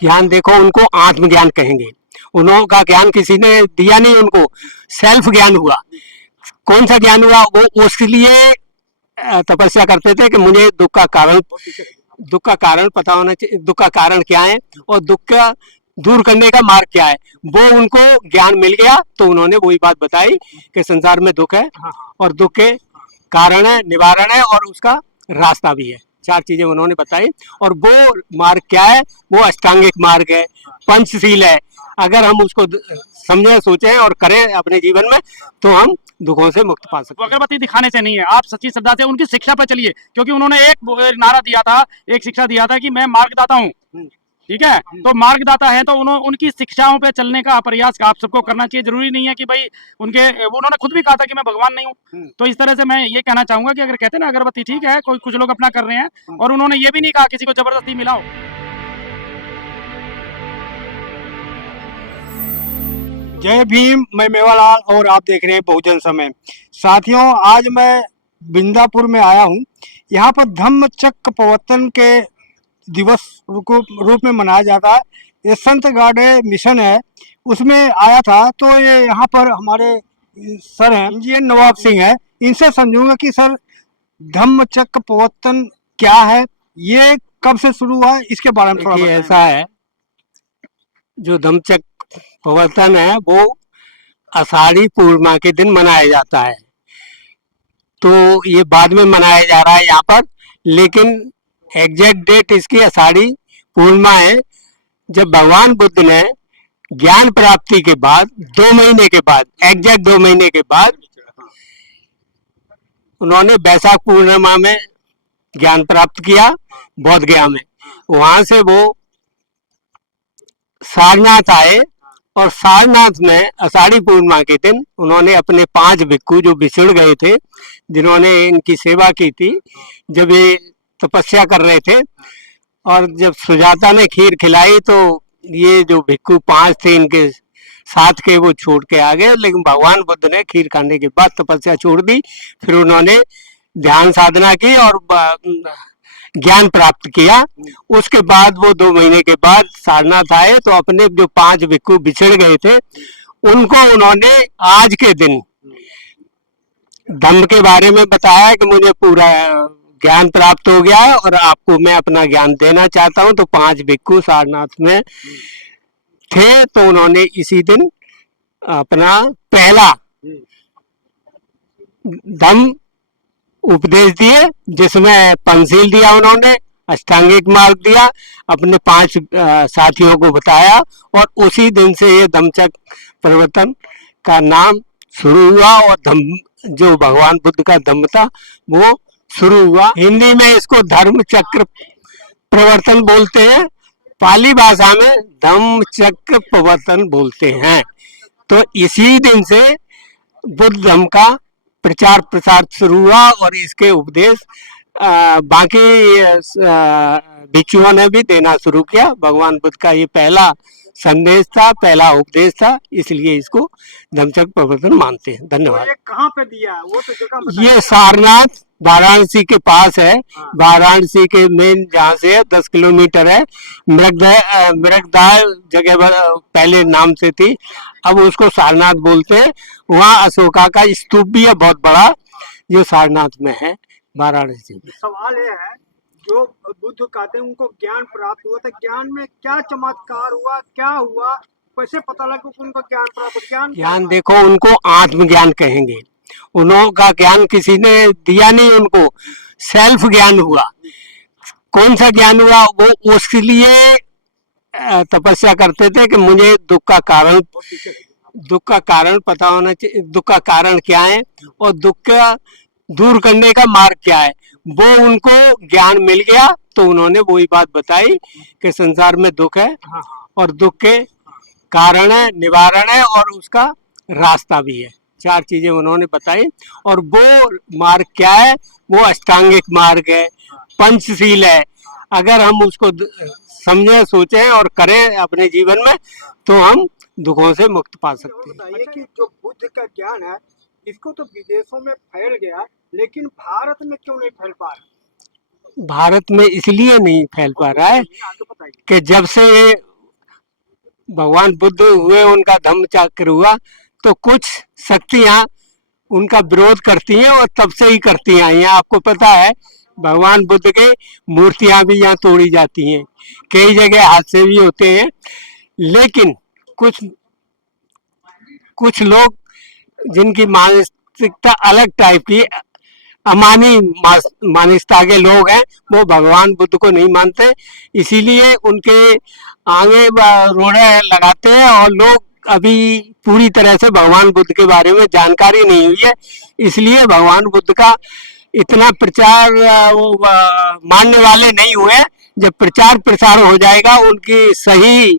ज्ञान देखो उनको आत्मज्ञान कहेंगे। उनका ज्ञान किसी ने दिया नहीं, उनको सेल्फ ज्ञान हुआ। कौन सा ज्ञान हुआ? वो उसके लिए तपस्या करते थे कि मुझे दुख का कारण पता होना चाहिए, दुख का कारण क्या है और दुख का दूर करने का मार्ग क्या है। वो उनको ज्ञान मिल गया तो उन्होंने वही बात बताई कि संसार में दुख है और दुख के कारण है, निवारण है और उसका रास्ता भी है। चार चीजें उन्होंने बताई और वो मार्ग क्या है? वो अष्टांगिक मार्ग है, पंचशील है। अगर हम उसको समझें, सोचें और करें अपने जीवन में तो हम दुखों से मुक्त पा सकते हैं। अगरबत्ती दिखाने से नहीं है, आप सच्ची श्रद्धा से उनकी शिक्षा पे चलिए, क्योंकि उन्होंने एक नारा दिया था, एक शिक्षा दिया था कि मैं मार्गदाता हूँ। ठीक है, तो मार्गदाता है तो उनकी शिक्षाओं पे चलने का प्रयास आप सबको करना चाहिए। जरूरी नहीं है कि भाई उन्होंने खुद भी कहा था कि मैं भगवान नहीं हूँ। तो इस तरह से मैं ये कहना चाहूंगा कि अगर कहते हैं ना अगरबत्ती ठीक है, कोई कुछ लोग अपना कर रहे हैं, और उन्होंने ये भी नहीं कहा किसी को जबरदस्ती मिलाओ। जय भीम, मैं मेवालाल और आप देख रहे हैं बहुजन समय। साथियों, आज मैं बिंदापुर में आया हूँ। यहाँ पर धम्म चक्र प्रवर्तन के दिवस रूप में मनाया जाता है। ये संत गाड़े मिशन है, उसमें आया था। तो ये यहाँ पर हमारे सर हैं, इंजीनियर नवाब सिंह है। इनसे समझूंगा कि सर धम्म चक्र प्रवर्तन क्या है, ये कब से शुरू हुआ है, इसके बारे में थोड़ा बताएं। ऐसा है, जो धम्म चक्र प्रवर्तन है वो आषाढ़ी पूर्णिमा के दिन मनाया जाता है। तो ये बाद में मनाया जा रहा है यहाँ पर, लेकिन एग्जैक्ट डेट इसकी आषाढ़ी पूर्णिमा है, जब भगवान बुद्ध ने ज्ञान प्राप्ति के बाद 2 महीने के बाद, एग्जैक्ट 2 महीने के बाद, उन्होंने बैसाख पूर्णिमा में ज्ञान प्राप्त किया बौद्ध गया में। वहां से वो सारनाथ आए और सारनाथ में आषाढ़ी पूर्णिमा के दिन उन्होंने अपने 5 भिक्खु जो बिछड़ गए थे, जिन्होंने इनकी सेवा की थी जब ये तपस्या कर रहे थे, और जब सुजाता ने खीर खिलाई तो ये जो भिक्खु 5 थे इनके साथ के वो छोड़ के आ गए। लेकिन भगवान बुद्ध ने खीर खाने के बाद तपस्या छोड़ दी, फिर उन्होंने ध्यान साधना की और ज्ञान प्राप्त किया। उसके बाद वो 2 महीने के बाद सारनाथ आए तो अपने जो 5 भिक्खु बिछड़ गए थे उनको उन्होंने आज के दिन धम्म के बारे में बताया कि मुझे पूरा ज्ञान प्राप्त हो गया है और आपको मैं अपना ज्ञान देना चाहता हूं। तो 5 भिक्खु सारनाथ में थे, तो उन्होंने इसी दिन अपना पहला धम्म उपदेश दिए, जिसमें पंचशील दिया, उन्होंने अष्टांगिक मार्ग दिया, अपने 5 साथियों को बताया, और उसी दिन से ये धम्मचक्र प्रवर्तन का नाम शुरू हुआ और धम्म जो भगवान बुद्ध का धम्म था वो शुरू हुआ। हिंदी में इसको धर्म चक्र प्रवर्तन बोलते हैं, पाली भाषा में धम्म चक्र प्रवर्तन बोलते हैं। तो इसी दिन से बुद्ध धम्म का प्रचार प्रसार शुरू हुआ और इसके उपदेश बाकी भिक्षुओं ने भी देना शुरू किया। भगवान बुद्ध का ये पहला संदेश था, पहला उपदेश था, इसलिए इसको धम्मचक्र प्रवर्तन मानते हैं। धन्यवाद। तो ये कहाँ पे दिया है, वो तो जगह बताइए। ये सारनाथ वाराणसी के पास है। वाराणसी के मेन जहाँ से है 10 किलोमीटर है। मृगदाय जगह पहले नाम से थी, अब उसको सारनाथ बोलते हैं। वहाँ अशोका का स्तूप भी है बहुत बड़ा, जो सारनाथ में है वाराणसी में। सवाल ये है, जो बुद्ध कहते हैं उनको ज्ञान प्राप्त हुआ था, ज्ञान में क्या चमत्कार हुआ, क्या हुआ, कैसे पता लगा कि उनको ज्ञान प्राप्त? ज्ञान देखो उनको आत्मज्ञान कहेंगे। उनका ज्ञान किसी ने दिया नहीं, उनको सेल्फ ज्ञान हुआ। कौन सा ज्ञान हुआ? वो उसके लिए तपस्या करते थे कि मुझे दुख का कारण पता होना चाहिए, दुख का कारण क्या है और दुख का दूर करने का मार्ग क्या है। वो उनको ज्ञान मिल गया तो उन्होंने वही बात बताई कि संसार में दुख है और दुख के कारण है, निवारण है और उसका रास्ता भी है। 4 चीजें उन्होंने बताई और वो मार्ग क्या है? वो अष्टांगिक मार्ग है, पंचशील है। अगर हम उसको समझें, सोचें और करें अपने जीवन में तो हम दुखों से मुक्त पा सकते हैं। बताइए कि जो बुद्ध का ज्ञान है इसको तो विदेशों में फैल गया, लेकिन भारत में क्यों नहीं फैल पा रहा? भारत में इसलिए नहीं फैल पा रहा है कि जब से भगवान बुद्ध हुए, उनका धम्म चक्र हुआ, तो कुछ शक्तियां उनका विरोध करती हैं और तब से ही करती आई हैं। आपको पता है भगवान बुद्ध के मूर्तियां भी यहाँ तोड़ी जाती हैं, कई जगह हादसे भी होते हैं। लेकिन कुछ कुछ लोग जिनकी मानसिकता अलग टाइप की, अमानी मानसिकता के लोग हैं, वो भगवान बुद्ध को नहीं मानते, इसीलिए उनके आगे रोड़े लगाते हैं। और लोग अभी पूरी तरह से भगवान बुद्ध के बारे में जानकारी नहीं हुई है, इसलिए भगवान बुद्ध का इतना प्रचार मानने वाले नहीं हुए। जब प्रचार प्रसार हो जाएगा, उनकी सही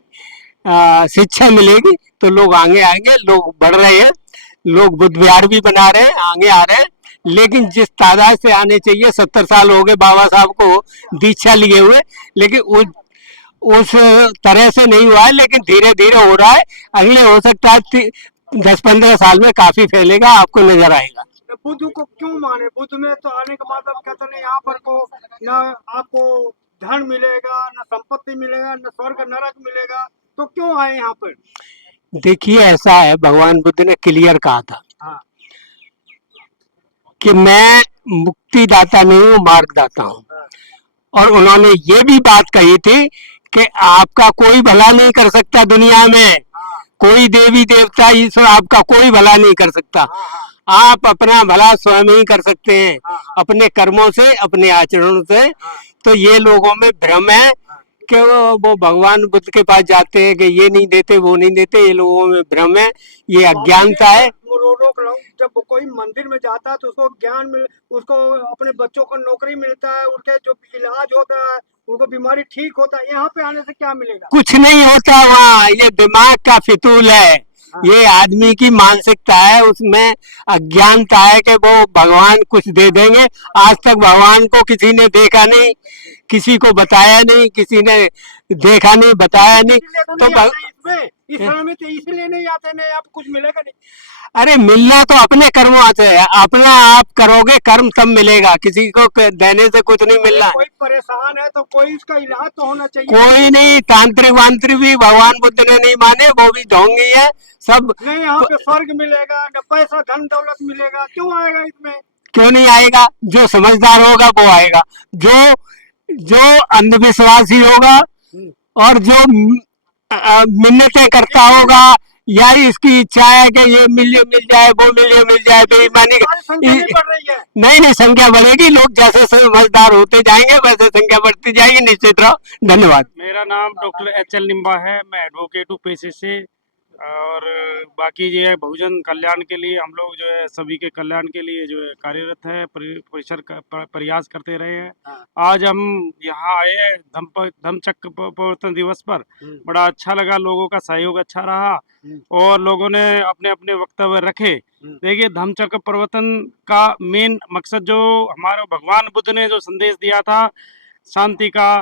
शिक्षा मिलेगी, तो लोग आगे आएंगे। लोग बढ़ रहे हैं, लोग बुद्ध विहार भी बना रहे हैं, आगे आ रहे हैं। लेकिन जिस तादाद से आने चाहिए, 70 साल हो गए बाबा साहब को दीक्षा लिए हुए, लेकिन उस तरह से नहीं हुआ है, लेकिन धीरे धीरे हो रहा है। अगले हो सकता है 10-15 साल में काफी फैलेगा, आपको नजर आएगा। बुद्ध को क्यों माने? बुद्ध में तो आने का मतलब कहते नहीं, यहाँ पर को न आपको धन मिलेगा, न संपत्ति मिलेगा, न स्वर्ग नरक मिलेगा, तो क्यों आए यहाँ पर? देखिए ऐसा है, भगवान बुद्ध ने क्लियर कहा था हाँ। कि मैं मुक्तिदाता नहीं हूँ, मार्गदाता हूँ। और उन्होंने ये भी बात कही थी कि आपका कोई भला नहीं कर सकता दुनिया में, कोई देवी देवता ईश्वर आपका कोई भला नहीं कर सकता। आप अपना भला स्वयं ही कर सकते हैं, अपने कर्मों से, अपने आचरणों से। तो ये लोगों में भ्रम है कि वो भगवान बुद्ध के पास जाते हैं कि ये नहीं देते, वो नहीं देते। ये लोगों में भ्रम है, ये अज्ञानता है। रोक लो, जब कोई मंदिर में जाता है तो उसको ज्ञान मिल, उसको अपने बच्चों को नौकरी मिलता है, उनके जो इलाज होता है, उनको बीमारी ठीक होता है। यहाँ पे आने से क्या मिलेगा? कुछ नहीं होता वहाँ, ये दिमाग का फितूल है। ये आदमी की मानसिकता है, उसमें अज्ञानता है कि वो भगवान कुछ दे देंगे। आज तक भगवान को किसी ने देखा नहीं, किसी को बताया नहीं, किसी ने देखा नहीं, बताया नहीं। तो इसलिए नहीं आते, नहीं आप कुछ मिलेगा नहीं। अरे मिलना तो अपने कर्मों से है, अपना आप करोगे कर्म तब मिलेगा, किसी को देने से कुछ नहीं मिलना। कोई परेशान है तो कोई इसका इलाज तो होना चाहिए। कोई नहीं, तांत्रिक वांत्रिक भी भगवान बुद्ध ने नहीं माने, वो भी ढोंगी है सब। नहीं, यहाँ पे स्वर्ग मिलेगा, न पैसा धन दौलत मिलेगा, क्यों आएगा इसमें? क्यों नहीं आएगा? जो समझदार होगा वो आएगा, जो अंधविश्वासी होगा और जो मिन्नतें करता होगा, या इसकी इच्छा है कि ये मिल जाए, वो मिल जाए, बेईमानी नहीं, संख्या बढ़ेगी। लोग जैसे समझदार होते जाएंगे वैसे संख्या बढ़ती जाएगी, निश्चित रहो। धन्यवाद। मेरा नाम डॉक्टर HL निम्बा है, मैं एडवोकेट हूँ पेशे से। और बाकी ये है बहुजन कल्याण के लिए हम लोग जो है सभी के कल्याण के लिए जो है कार्यरत है, प्रयास करते रहे हैं। आज हम यहाँ आए हैं धम्म चक्र प्रवर्तन दिवस पर। बड़ा अच्छा लगा, लोगों का सहयोग अच्छा रहा और लोगों ने अपने अपने वक्तव्य रखे। देखिए, धम्म चक्र प्रवर्तन का मेन मकसद जो हमारे भगवान बुद्ध ने जो संदेश दिया था, शांति का,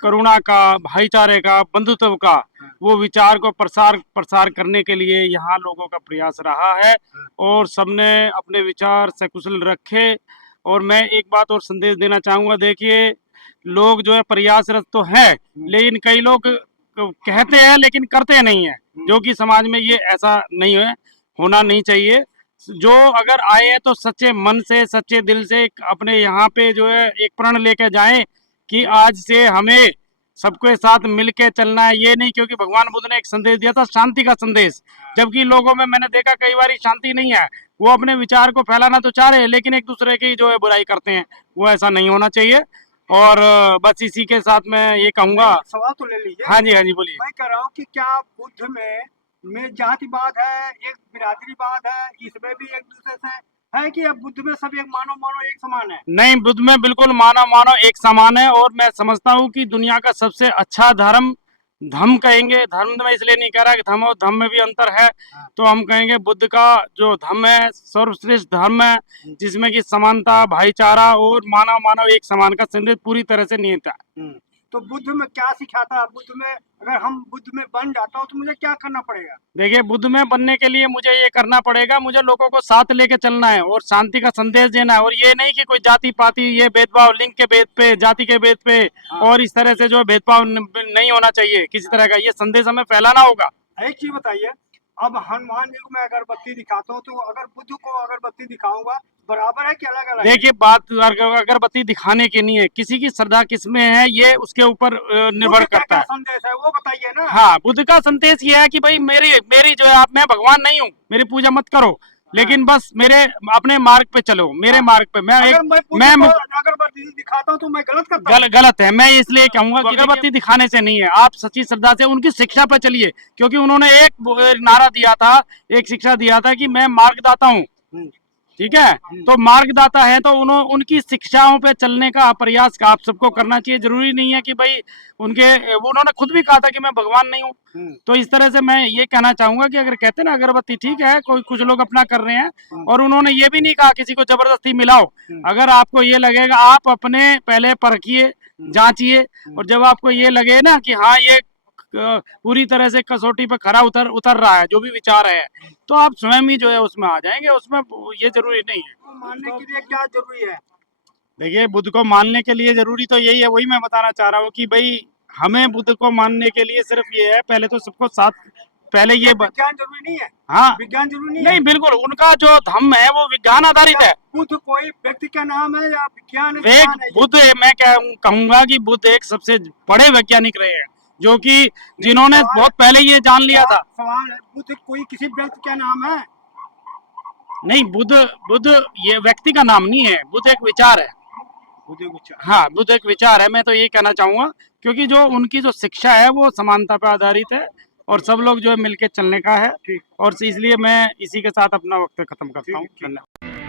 करुणा का, भाईचारे का, बंधुत्व का, वो विचार को प्रसार करने के लिए यहाँ लोगों का प्रयास रहा है और सबने अपने विचार सकुशल रखे। और मैं एक बात और संदेश देना चाहूँगा। देखिए, लोग जो है प्रयासरत तो है, लेकिन कई लोग कहते हैं लेकिन करते नहीं है, जो कि समाज में ये ऐसा नहीं है, होना नहीं चाहिए। जो अगर आए हैं तो सच्चे मन से, सच्चे दिल से अपने यहाँ पे जो है एक प्रण लेके जाएं कि आज से हमें सबके साथ मिलके चलना है। ये नहीं, क्योंकि भगवान बुद्ध ने एक संदेश दिया था, शांति का संदेश, जबकि लोगों में मैंने देखा कई बार शांति नहीं है। वो अपने विचार को फैलाना तो चाह रहे हैं, लेकिन एक दूसरे की जो है बुराई करते हैं। वो ऐसा नहीं होना चाहिए। और बस इसी के साथ मैं ये कहूँगा। सवाल तो ले लीजिए। हाँ जी बोलिए। मैं कह रहा हूँ कि क्या बुद्ध में जातिवाद है, एक बिरादरीवाद है, इसमें भी एक दूसरे से है कि अब बुद्ध में सब एक मानव एक समान है? नहीं, बुद्ध में बिल्कुल मानव एक समान है। और मैं समझता हूँ कि दुनिया का सबसे अच्छा धर्म, धम्म कहेंगे, धर्म में इसलिए नहीं कह रहा कि धर्म और धम्म में भी अंतर है, तो हम कहेंगे बुद्ध का जो धम्म है सर्वश्रेष्ठ धर्म है, जिसमें कि समानता, भाईचारा और मानव एक समान का संदेश पूरी तरह से निहित है। तो बुद्ध में क्या सिखाता है? बुद्ध में अगर हम बुद्ध में बन जाता हूँ तो मुझे क्या करना पड़ेगा? देखिए, बुद्ध में बनने के लिए मुझे ये करना पड़ेगा, मुझे लोगों को साथ लेके चलना है और शांति का संदेश देना है। और ये नहीं कि कोई जाति पाति, ये भेदभाव लिंग के भेद पे, जाति के भेद पे और इस तरह से जो भेदभाव नहीं होना चाहिए किसी तरह का, ये संदेश हमें फैलाना होगा। एक चीज बताइए, अब हनुमान जी को मैं अगरबत्ती दिखाता हूँ तो अगर बुद्ध को अगरबत्ती दिखाऊंगा बराबर है कि अलग अलग? देखिए, बात अगरबत्ती दिखाने की नहीं है, किसी की श्रद्धा किसमें है ये उसके ऊपर निर्भर करता है। संदेश है वो बताइए ना। हाँ, बुद्ध का संदेश ये है कि भाई मेरी मेरी जो है, आप, मैं भगवान नहीं हूँ, मेरी पूजा मत करो, लेकिन बस मेरे अपने मार्ग पे चलो, मेरे मार्ग पे। मैं अगरबत्ती दिखाता हूँ तो मैं गलत करता हूँ? गलत है। मैं इसलिए कहूंगा कि अगरबत्ती दिखाने से नहीं है, आप सच्ची श्रद्धा से उनकी शिक्षा पे चलिए, क्योंकि उन्होंने एक नारा दिया था, एक शिक्षा दिया था कि मैं मार्गदाता हूँ। ठीक है, तो मार्गदाता है तो उनकी शिक्षाओं पे चलने का प्रयास आप सबको करना चाहिए। जरूरी नहीं है कि भाई उन्होंने खुद भी कहा था कि मैं भगवान नहीं हूँ। तो इस तरह से मैं ये कहना चाहूंगा कि अगर कहते हैं ना अगरबत्ती ठीक है, कोई कुछ लोग अपना कर रहे हैं, और उन्होंने ये भी नहीं कहा किसी को जबरदस्ती मिलाओ। अगर आपको ये लगेगा, आप अपने पहले परखिए, जांचिए, और जब आपको ये लगे ना कि हाँ ये पूरी तरह से कसौटी पे खरा उतर रहा है, जो भी विचार है, तो आप स्वयं ही जो है उसमें आ जाएंगे। उसमें ये जरूरी नहीं है। मानने के लिए क्या जरूरी है? देखिए, बुद्ध को मानने के लिए जरूरी तो यही है, वही मैं बताना चाह रहा हूँ कि भाई हमें बुद्ध को मानने के लिए सिर्फ ये है, पहले तो सबको साथ, पहले ये विज्ञान जरूरी नहीं है? हाँ, विज्ञान जरूरी नहीं, बिल्कुल उनका जो धम्म है वो विज्ञान आधारित है। बुद्ध कोई व्यक्ति का नाम है या विज्ञान? बुद्ध, मैं कहूंगा कि बुद्ध एक सबसे बड़े वैज्ञानिक रहे हैं, जो कि जिन्होंने बहुत पहले ये जान लिया था। सवाल है, बुद्ध कोई किसी व्यक्ति का नाम है? नहीं, बुद्ध ये व्यक्ति का नाम नहीं है, बुद्ध एक विचार है। हाँ, बुद्ध एक विचार है। मैं तो ये कहना चाहूंगा, क्योंकि जो उनकी जो शिक्षा है वो समानता पर आधारित है और सब लोग जो है मिलके चलने का है, और इसलिए मैं इसी के साथ अपना वक्त खत्म करता हूँ। धन्यवाद।